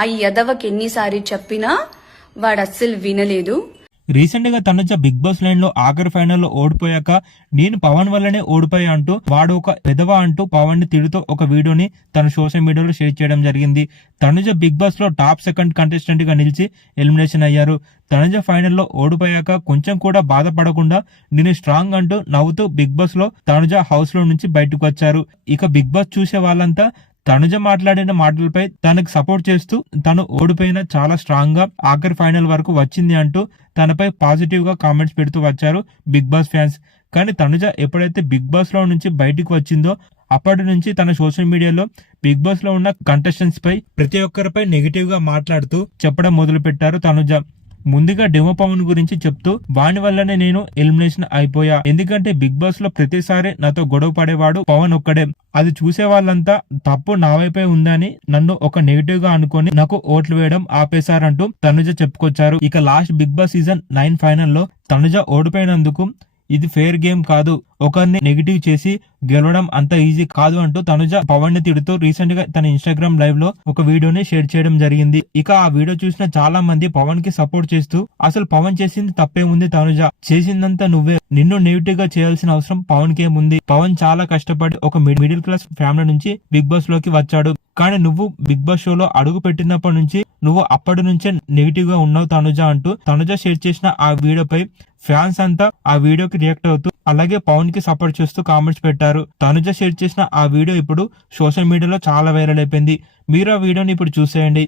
ఆ యదవకి ఎన్నిసారి చెప్పినా వాడు అస్సలు వినలేదు. రీసెంట్ గా తనుజ బిగ్ బాస్ లైన్ లో ఆఖరి ఫైనల్ లో ఓడిపోయాక నేను పవన్ వల్లనే ఓడిపోయా అంటూ వాడు ఒక విధవ అంటూ పవన్ ని తిడుతూ ఒక వీడియోని తన సోషల్ మీడియాలో షేర్ చేయడం జరిగింది. తనుజ బిగ్ బాస్ లో టాప్ సెకండ్ కంటెస్టెంట్ గా నిలిచి ఎలిమినేషన్ అయ్యారు. తనుజ ఫైనల్లో ఓడిపోయాక కొంచెం కూడా బాధపడకుండా నేను స్ట్రాంగ్ అంటూ నవ్వుతూ బిగ్ బాస్ లో తనుజ హౌస్ లో నుంచి బయటకు వచ్చారు. ఇక బిగ్ బాస్ చూసే వాళ్ళంతా తనుజ మాట్లాడిన మాటలపై తనకు సపోర్ట్ చేస్తూ తను ఓడిపోయిన చాలా స్ట్రాంగ్ గా ఆఖరి ఫైనల్ వరకు వచ్చింది అంటూ తనపై పాజిటివ్ గా కామెంట్స్ పెడుతూ వచ్చారు బిగ్ బాస్ ఫ్యాన్స్. కానీ తనుజ ఎప్పుడైతే బిగ్ బాస్ లో నుంచి బయటికి వచ్చిందో అప్పటి నుంచి తన సోషల్ మీడియాలో బిగ్ బాస్ లో ఉన్న కంటెస్టెంట్స్ పై ప్రతి ఒక్కరిపై నెగిటివ్ గా మాట్లాడుతూ చెప్పడం మొదలు పెట్టారు తనుజ. ముందుగా డెమో పవన్ గురించి చెప్తూ వాని వల్లనే నేను ఎలిమినేషన్ అయిపోయా, ఎందుకంటే బిగ్ బాస్ లో ప్రతిసారి నాతో గొడవ పడేవాడు పవన్ ఒక్కడే. అది చూసే వాళ్ళంతా తప్పు నా వైపే ఉందని నన్ను ఒక నెగిటివ్ గా అనుకొని నాకు ఓట్లు వేయడం ఆపేశారంటూ తనుజ చెప్పుకొచ్చారు. ఇక లాస్ట్ బిగ్ బాస్ సీజన్ 9 ఫైనల్లో తనుజ ఓడిపోయినందుకు ఇది ఫెయిర్ గేమ్ కాదు, ఒకరిని నెగిటివ్ చేసి గెలవడం అంత ఈజీ కాదు అంటూ తనుజ పవన్ ని తిడుతూ రీసెంట్ గా తన ఇన్స్టాగ్రామ్ లైవ్ లో ఒక వీడియోని షేర్ చేయడం జరిగింది. ఇక ఆ వీడియో చూసిన చాలా మంది పవన్ కి సపోర్ట్ చేస్తూ అసలు పవన్ చేసింది తప్పే ఉంది, తనుజ చేసిందంతా నువ్వే, నిన్ను నెగిటివ్ గా చేయాల్సిన అవసరం పవన్ కి ఏముంది, పవన్ చాలా కష్టపడి ఒక మిడిల్ క్లాస్ ఫ్యామిలీ నుంచి బిగ్ బాస్ లోకి వచ్చాడు, కానీ నువ్వు బిగ్ బాస్ షోలో అడుగు పెట్టినప్పటి నుంచి నువ్వు అప్పటి నుంచే నెగిటివ్ గా ఉన్నావు తనుజ అంటూ తనుజ షేర్ చేసిన ఆ వీడియోపై ఫ్యాన్స్ అంతా ఆ వీడియోకి రియాక్ట్ అవుతూ అలాగే పవన్ కి సపోర్ట్ చేస్తూ కామెంట్స్ పెట్టారు. తనుజ షేర్ చేసిన ఆ వీడియో ఇప్పుడు సోషల్ మీడియాలో చాలా వైరల్ అయిపోయింది. మీరు ఆ వీడియోని ఇప్పుడు చూసేయండి.